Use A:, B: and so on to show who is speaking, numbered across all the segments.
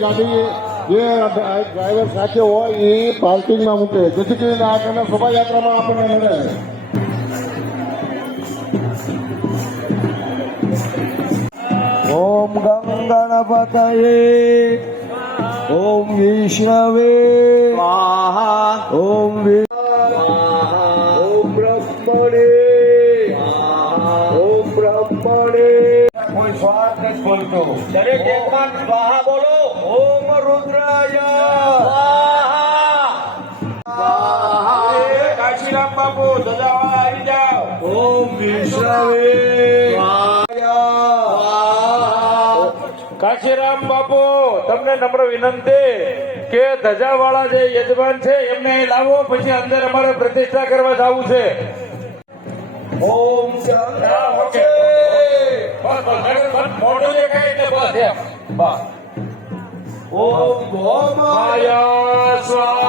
A: ગાડી જે ડ્રાઈવર સાથે હોય એ પાર્કિંગમાં મૂકે જેથી કરીને આ કને શોભાયાત્રામાં આપણને મળે
B: गणपतये ॐ विष्णवे ॐ ॐ ब्रह्मणे ॐ ब्रह्मणे स्वाहा
C: કાશીરામ બાપુ તમને નમ્ર વિનંતી કે ધજાવાળા જે યજમાન છે એમને લાવો પછી અંદર અમારે પ્રતિષ્ઠા કરવા જવું છે.
B: ઓમ
C: મોઢું દેખાય એટલે બસ એમ. બસ.
B: ઓમ
C: માયા સ્વાહા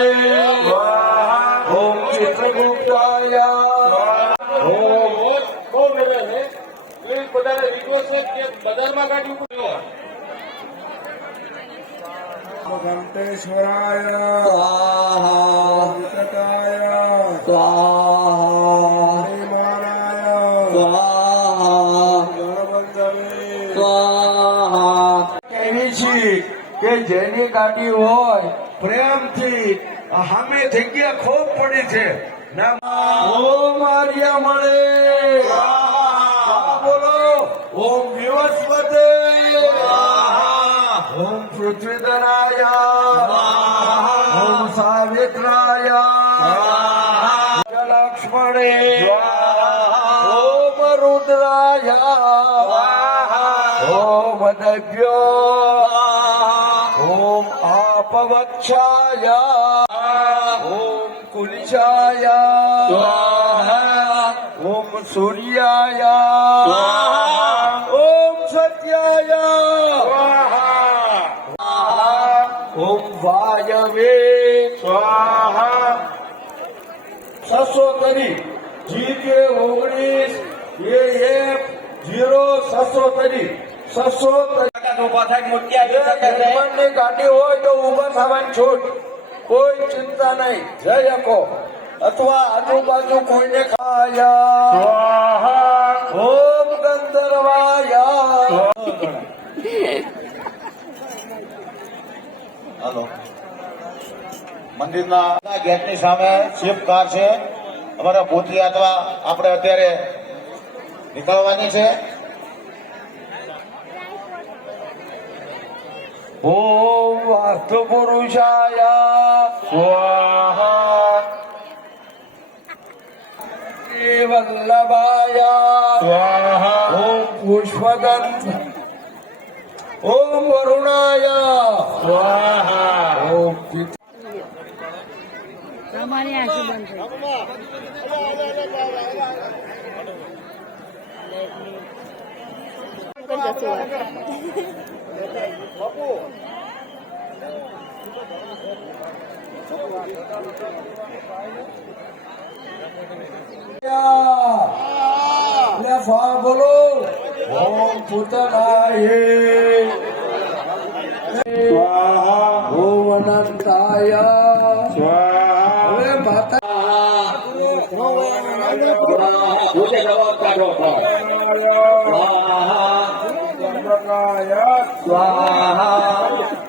B: પ્રથલ્યે ઓમ ચિત્રગુપ્તાય
C: બહુ મજા છે એ બધાને વિશ્વાસ છે કે બજારમાં કાઢી મૂક્યો.
A: ઘંટેશ્વરાય
B: સ્વાહા
A: વિકટાય
B: સ્વાહા
A: હરિમાનાય
B: સ્વાહા
A: ગણપતવે
B: સ્વાહા એવી છે કે જેની ગાડી હોય પ્રેમથી સામે જગ્યા ખૂબ પડી છે ઓમ આર્ય મળે બોલો ઓમ વિવસ્વતે ઓમ પૃથ્વીધરાય ઓમ સાવિત્રાય લક્ષ્મણે ઓમ રુદ્રાય ઓમ દભ્યો ઓમ આપવક્ષાય ઓમ કુલિશાય ઓમ સૂર્યાય ઓમ સત્યાય ઓમ વાયવે સ્વાહા છસો તરી જીકે ઓગણીસ એ એક જીરો છસો તરી છસો તરી ગાડી હોય તો ઉભા થવાની છૂટ કોઈ ચિંતા નહીં. જઈ શકો અથવા આજુબાજુ કોઈને ખાયા. ઓમ ગંધર્વાયા.
A: હલો. મંદિરના ગેટની સામે સ્વિફ્ટ કાર છે. અમારા ભૂતી અથવા આપણે અત્યારે નીકળવાની છે.
B: ઓમ વાસ્તુ પુરુષાય वल्लभाय स्वाहा ॐ पुष्पदन्त ॐ वरुणाय स्वाहा ॐ Thank you. ઓમ વરુણાય ઓમ પિત-
D: તમારી આંખી બંધ થઈ જતું હોય
B: એટલે સ્વાહ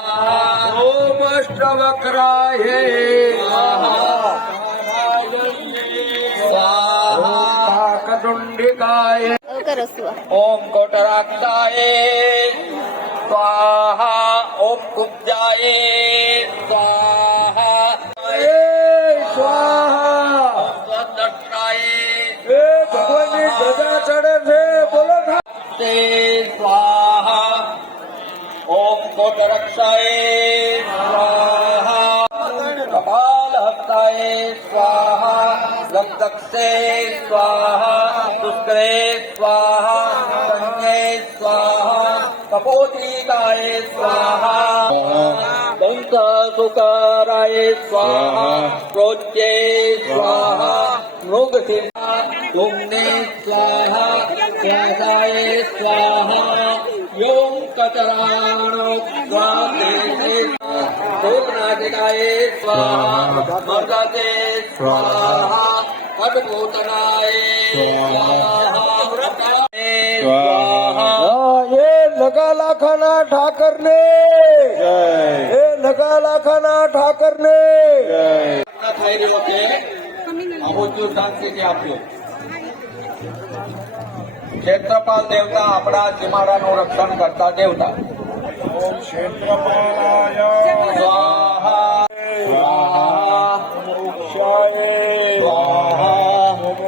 D: ओम अष्टवक्राय
E: ओम कोटराक्षाय स्वाहा ओम कुब्जाए स्वाहा कोटरक्षाय स्वाहा। कपाल हस्ताय स्वाहा। लब्धक्षे स्वाहा। दुष्करे स्वाहा। संज्ञे स्वाहा। कपोतीताय स्वाहा। दंत सुकराय स्वाहा। प्रोच्ये स्वाहा। मृगसिंहा तुमने स्वाहा। व्यासाय स्वाहा। भोगनाटिकाय स्वाहा मदते स्वाहा कटपूतनाय स्वाहा व्रताय स्वाहा
B: હા, એ નગા લાખાના ઠાકર ને એ નગા લાખાના ઠાકર ને
E: થઈ રહ્યો છે આબોજુ શાંતિથી આપજો ક્ષેત્રપાલ દેવતા આપણા સીમાડાનું રક્ષણ કરતા દેવતા
A: ओम स्वाहा।
E: मोक्षाय स्वाहा। ओम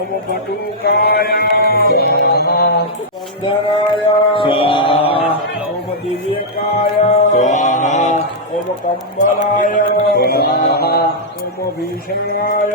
A: ओम बटुकाय बंधनाय स्वाहा ओम दिव्यकाय स्वाहा ओम भीषणाय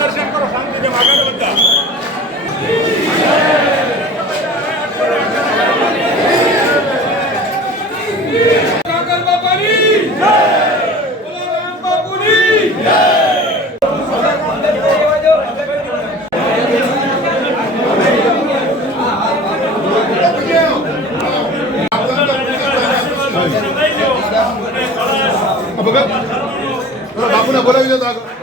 A: દર્શન કરો
B: શાંતિથી
C: આગળ બધા. બગા બોલાવી દો આગળ.